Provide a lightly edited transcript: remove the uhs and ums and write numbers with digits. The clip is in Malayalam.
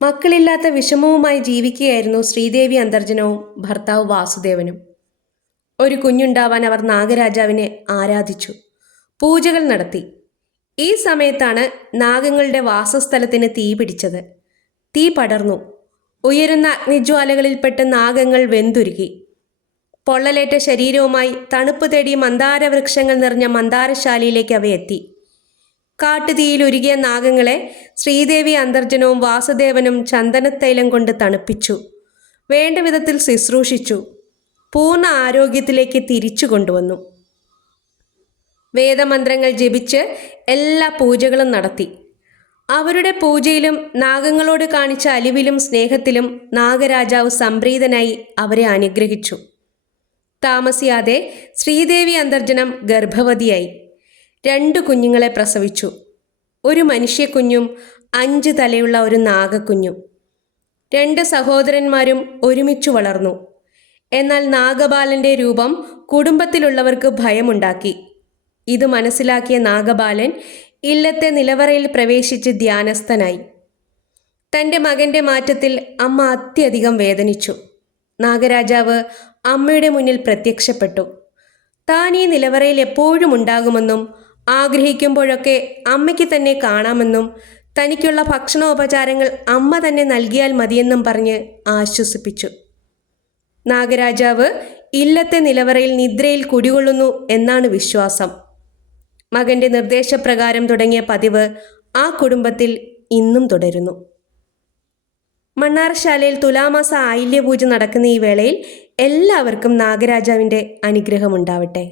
മക്കളില്ലാത്ത വിഷമവുമായി ജീവിക്കുകയായിരുന്നു ശ്രീദേവി അന്തർജനവും ഭർത്താവ് വാസുദേവനും. ഒരു കുഞ്ഞുണ്ടാവാൻ അവർ നാഗരാജാവിനെ ആരാധിച്ചു, പൂജകൾ നടത്തി. ഈ സമയത്താണ് നാഗങ്ങളുടെ വാസസ്ഥലത്തിന് തീ പിടിച്ചത്. തീ പടർന്നു. ഉയരുന്ന അഗ്നിജ്വാലകളിൽപ്പെട്ട് നാഗങ്ങൾ വെന്തുരുകി. പൊള്ളലേറ്റ ശരീരവുമായി തണുപ്പ് തേടി മന്ദാരവൃക്ഷങ്ങൾ നിറഞ്ഞ മന്ദാരശാലയിലേക്ക് അവയെത്തി. കാട്ടുതീയിൽ ഉരുകിയ നാഗങ്ങളെ ശ്രീദേവി അന്തർജനവും വാസുദേവനും ചന്ദനത്തൈലം കൊണ്ട് തണുപ്പിച്ചു. വേണ്ട വിധത്തിൽ ശുശ്രൂഷിച്ചു. പൂർണ്ണ ആരോഗ്യത്തിലേക്ക് തിരിച്ചു കൊണ്ടുവന്നു. വേദമന്ത്രങ്ങൾ ജപിച്ച് എല്ലാ പൂജകളും നടത്തി. അവരുടെ പൂജയിലും നാഗങ്ങളോട് കാണിച്ച അലിവിലും സ്നേഹത്തിലും നാഗരാജാവ് സംപ്രീതനായി അവരെ അനുഗ്രഹിച്ചു. താമസിയാതെ ശ്രീദേവി അന്തർജനം ഗർഭവതിയായി. 2 കുഞ്ഞുങ്ങളെ പ്രസവിച്ചു. ഒരു മനുഷ്യക്കുഞ്ഞും 5 തലയുള്ള ഒരു നാഗക്കുഞ്ഞും. 2 സഹോദരന്മാരും ഒരുമിച്ചു വളർന്നു. എന്നാൽ നാഗബാലന്റെ രൂപം കുടുംബത്തിലുള്ളവർക്ക് ഭയമുണ്ടാക്കി. ഇത് മനസ്സിലാക്കിയ നാഗബാലൻ ഇല്ലത്തെ നിലവറയിൽ പ്രവേശിച്ച് ധ്യാനസ്ഥനായി. തൻ്റെ മകൻ്റെ മാറ്റത്തിൽ അമ്മ അത്യധികം വേദനിച്ചു. നാഗരാജാവ് അമ്മയുടെ മുന്നിൽ പ്രത്യക്ഷപ്പെട്ടു. താൻ ഈ നിലവറയിൽ എപ്പോഴും ഉണ്ടാകുമെന്നും ആഗ്രഹിക്കുമ്പോഴൊക്കെ അമ്മയ്ക്ക് തന്നെ കാണാമെന്നും തനിക്കുള്ള ഭക്ഷണോപചാരങ്ങൾ അമ്മ തന്നെ നൽകിയാൽ മതിയെന്നും പറഞ്ഞ് ആശ്വസിപ്പിച്ചു. നാഗരാജാവ് ഇല്ലത്തെ നിലവറയിൽ നിദ്രയിൽ കുടികൊള്ളുന്നു എന്നാണ് വിശ്വാസം. മകൻ്റെ നിർദ്ദേശപ്രകാരം തുടങ്ങിയ പതിവ് ആ കുടുംബത്തിൽ ഇന്നും തുടരുന്നു. മണ്ണാറശാലയിൽ തുലാമാസ ആയില്യപൂജ നടക്കുന്ന ഈ വേളയിൽ എല്ലാവർക്കും നാഗരാജാവിൻ്റെ അനുഗ്രഹമുണ്ടാവട്ടെ.